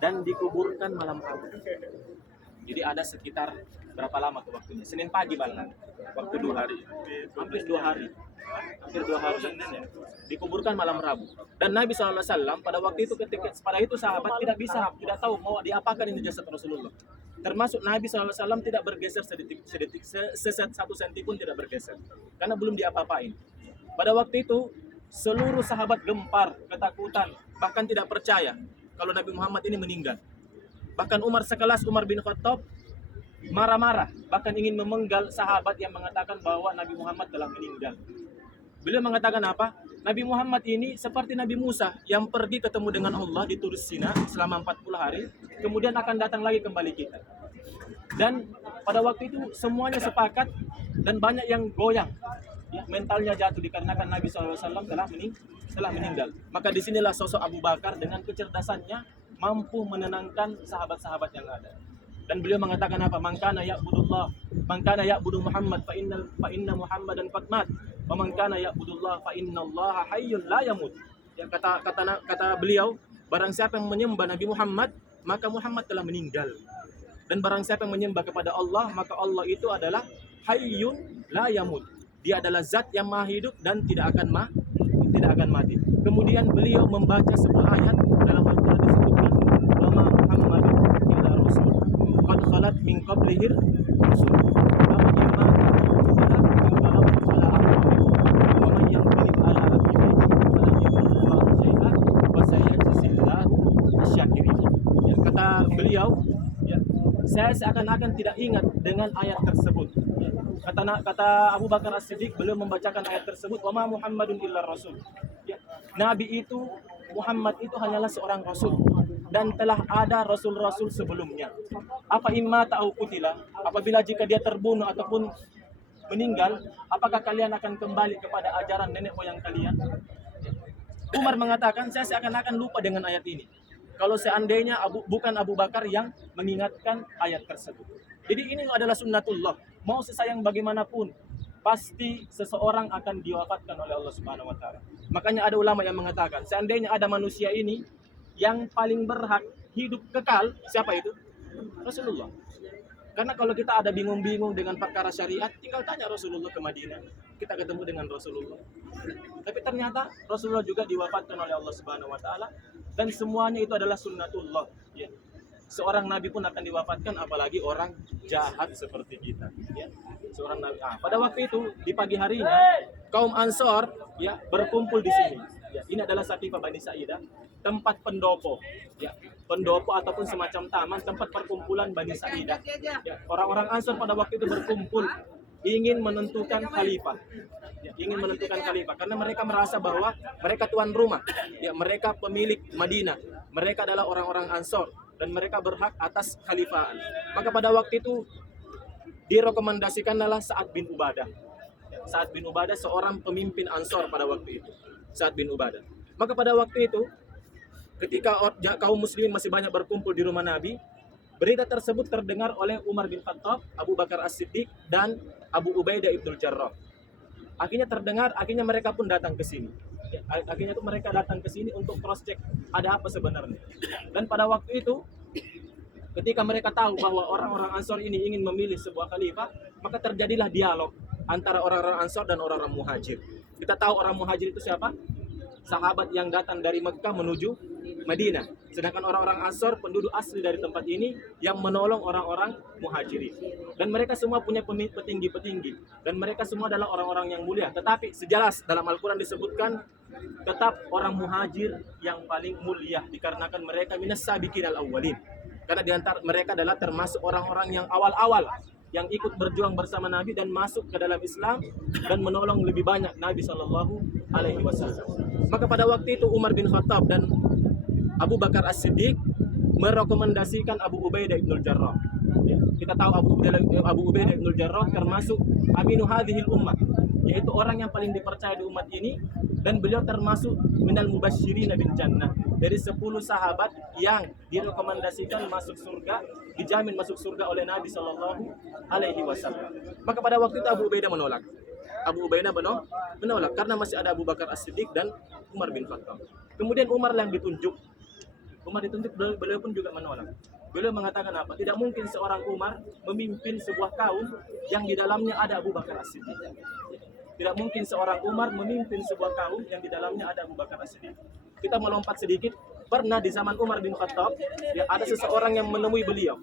dan dikuburkan malam Rabu. Jadi ada sekitar berapa lama tuh waktunya? Senin pagi malam, waktu 2 hari, hampir 2 hari, hampir 2 hari ya. Dikuburkan malam Rabu. Dan Nabi SAW pada waktu itu pada itu sahabat tidak tahu mau diapakan ini jasad Rasulullah. Termasuk Nabi SAW tidak bergeser sedetik, satu senti pun tidak bergeser, karena belum diapa-apain. Pada waktu itu seluruh sahabat gempar, ketakutan, bahkan tidak percaya kalau Nabi Muhammad ini meninggal. Bahkan Umar sekelas Umar bin Khattab marah-marah, bahkan ingin memenggal sahabat yang mengatakan bahwa Nabi Muhammad telah meninggal. Beliau mengatakan apa? Nabi Muhammad ini seperti Nabi Musa yang pergi ketemu dengan Allah di Tur Sina selama 40 hari, kemudian akan datang lagi kembali kita. Dan pada waktu itu semuanya sepakat dan banyak yang goyang, ya, mentalnya jatuh dikarenakan Nabi SAW telah meninggal. Maka disinilah sosok Abu Bakar dengan kecerdasannya mampu menenangkan sahabat-sahabat yang ada. Dan beliau mengatakan apa? Mangkana ya'budullah, mangkana ya'budu Muhammad fa inna Muhammadan qad mat. Wa man kana ya'budullah fa innallaha hayyun la yamut. Ya, kata beliau, barang siapa yang menyembah Nabi Muhammad, maka Muhammad telah meninggal. Dan barang siapa yang menyembah kepada Allah, maka Allah itu adalah hayyun la yamut. Dia adalah zat yang maha hidup dan tidak akan mati. Kemudian beliau membaca sebuah ayat dalam Al-Qur'an disebutkan wa ma Muhammadun illa rasul qad khalat min qablihi rusul. Kata beliau, ya, saya seakan-akan tidak ingat dengan ayat tersebut. Kata Abu Bakar As-Siddiq, beliau membacakan ayat tersebut, wa ma Muhammadun illa rasul. Ya, Nabi itu, Muhammad itu hanyalah seorang rasul dan telah ada rasul-rasul sebelumnya. Apa imma ta'u qutila, apabila jika dia terbunuh ataupun meninggal, apakah kalian akan kembali kepada ajaran nenek moyang kalian? Umar mengatakan, saya seakan-akan lupa dengan ayat ini. Kalau seandainya bukan Abu Bakar yang mengingatkan ayat tersebut. Jadi ini adalah sunnatullah. Mau sesayang bagaimanapun, pasti seseorang akan diwafatkan oleh Allah Subhanahu wa taala. Makanya ada ulama yang mengatakan, seandainya ada manusia ini yang paling berhak hidup kekal, siapa itu? Rasulullah. Karena kalau kita ada bingung-bingung dengan perkara syariat, tinggal tanya Rasulullah ke Madinah. Kita ketemu dengan Rasulullah. Tapi ternyata Rasulullah juga diwafatkan oleh Allah Subhanahu wa taala dan semuanya itu adalah sunnatullah, ya. Seorang nabi pun akan diwafatkan, apalagi orang jahat seperti kita, ya. Seorang nabi. Pada waktu itu di pagi harinya kaum Ansor, ya, berkumpul di sini. Ya, ini adalah Saqifah Bani Sa'idah, tempat pendopo, ya, pendopo ataupun semacam taman tempat perkumpulan Bani Sa'idah. Ya, orang-orang Ansor pada waktu itu berkumpul ingin menentukan khalifah. Ya, ingin menentukan khalifah karena mereka merasa bahwa mereka tuan rumah. Ya, mereka pemilik Madinah. Mereka adalah orang-orang Ansor dan mereka berhak atas khalifahan. Maka pada waktu itu direkomendasikanlah Sa'ad bin Ubadah. Sa'ad bin Ubadah seorang pemimpin Ansor pada waktu itu. Sa'ad bin Ubadah. Maka pada waktu itu ketika kaum muslimin masih banyak berkumpul di rumah Nabi, berita tersebut terdengar oleh Umar bin Khattab, Abu Bakar As-Siddiq, dan Abu Ubaidah ibnul Jarrah. Akhirnya mereka pun datang ke sini. Akhirnya tuh mereka datang ke sini untuk cross check ada apa sebenarnya. Dan pada waktu itu, ketika mereka tahu bahwa orang-orang Ansor ini ingin memilih sebuah khalifah, maka terjadilah dialog antara orang-orang Ansor dan orang-orang Muhajir. Kita tahu orang Muhajir itu siapa? Sahabat yang datang dari Mekah menuju Madinah. Sedangkan orang-orang Ansor penduduk asli dari tempat ini yang menolong orang-orang Muhajirin. Dan mereka semua punya petinggi-petinggi. Dan mereka semua adalah orang-orang yang mulia. Tetapi sejelas dalam Al-Quran disebutkan tetap orang Muhajir yang paling mulia dikarenakan mereka minas sabiqin al-awwalin. Karena di antara mereka adalah termasuk orang-orang yang awal-awal yang ikut berjuang bersama Nabi dan masuk ke dalam Islam dan menolong lebih banyak Nabi SAW. Maka pada waktu itu Umar bin Khattab dan Abu Bakar As-Siddiq merekomendasikan Abu Ubaidah ibnul Jarrah. Ya, kita tahu Abu Ubaidah ibnul Jarrah termasuk aminu hadhil ummah, yaitu orang yang paling dipercaya di umat ini, dan beliau termasuk minal mubasysyirin bil jannah, dari 10 sahabat yang direkomendasikan masuk surga, dijamin masuk surga oleh Nabi SAW. Maka pada waktu itu Abu Ubaidah menolak. Abu Ubaidah menolak karena masih ada Abu Bakar As-Siddiq dan Umar bin Khattab. Kemudian Umar yang ditunjuk Umar ditunjuk, beliau pun juga menolak. Beliau mengatakan apa? Tidak mungkin seorang Umar memimpin sebuah kaum yang di dalamnya ada Abu Bakar As-Siddiq. Tidak mungkin seorang Umar memimpin sebuah kaum yang di dalamnya ada Abu Bakar As-Siddiq. Kita melompat sedikit. Pernah di zaman Umar bin Khattab, ya, ada seseorang yang menemui beliau.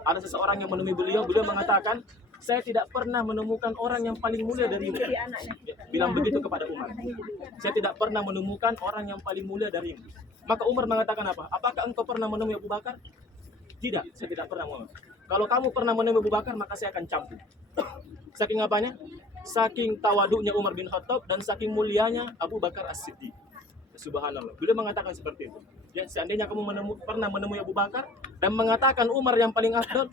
Ada seseorang yang menemui beliau. Beliau mengatakan, saya tidak pernah menemukan orang yang paling mulia darimu. Ya, bilang begitu kepada Umar. Saya tidak pernah menemukan orang yang paling mulia darimu. Maka Umar mengatakan apa? Apakah engkau pernah menemui Abu Bakar? Tidak, saya tidak pernah menemui. Kalau kamu pernah menemui Abu Bakar, maka saya akan campur. Saking apanya? Saking tawaduknya Umar bin Khattab dan saking mulianya Abu Bakar As-Siddiq. Subhanallah. Beliau mengatakan seperti itu. Ya, seandainya kamu pernah menemui Abu Bakar dan mengatakan Umar yang paling afdal,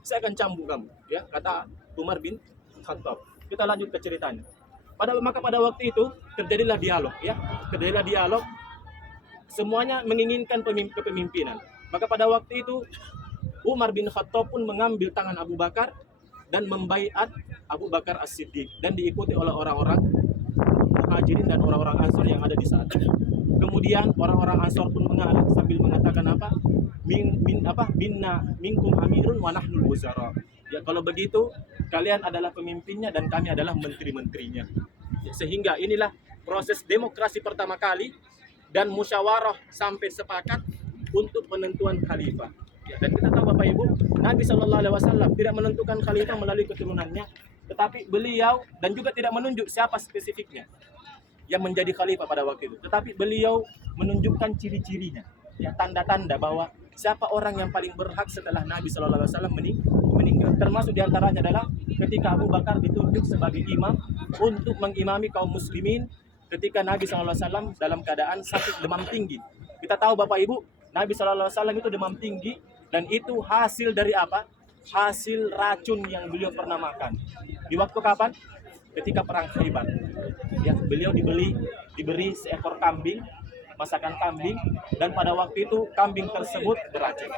saya akan cambuk kamu. Ya, kata Umar bin Khattab. Kita lanjut ke ceritanya. Maka pada waktu itu terjadilah dialog. Ya, terjadilah dialog. Semuanya menginginkan kepemimpinan. Maka pada waktu itu Umar bin Khattab pun mengambil tangan Abu Bakar dan membaiat Abu Bakar As-Siddiq dan diikuti oleh orang-orang Muhajirin dan orang-orang Ansor yang ada di saat itu. Kemudian orang-orang Ansor pun mengalah sambil mengatakan apa? Minna minkum amirun wa nahnul wuzara. Ya, kalau begitu kalian adalah pemimpinnya dan kami adalah menteri-menterinya. Ya, sehingga inilah proses demokrasi pertama kali dan musyawarah sampai sepakat untuk penentuan khalifah. Ya, dan kita tahu Bapak Ibu, Nabi SAW tidak menentukan khalifah melalui keturunannya, tetapi beliau dan juga tidak menunjuk siapa spesifiknya yang menjadi khalifah pada waktu itu. Tetapi beliau menunjukkan ciri-cirinya, ya, tanda-tanda bahwa siapa orang yang paling berhak setelah Nabi SAW meninggal. Termasuk diantaranya adalah ketika Abu Bakar ditunjuk sebagai imam untuk mengimami kaum muslimin ketika Nabi SAW dalam keadaan sakit demam tinggi. Kita tahu Bapak Ibu, Nabi SAW itu demam tinggi dan itu hasil dari apa? Hasil racun yang beliau pernah makan. Di waktu kapan? Ketika perang Khaybar. Ya, beliau diberi seekor kambing, masakan kambing, dan pada waktu itu kambing tersebut beracun.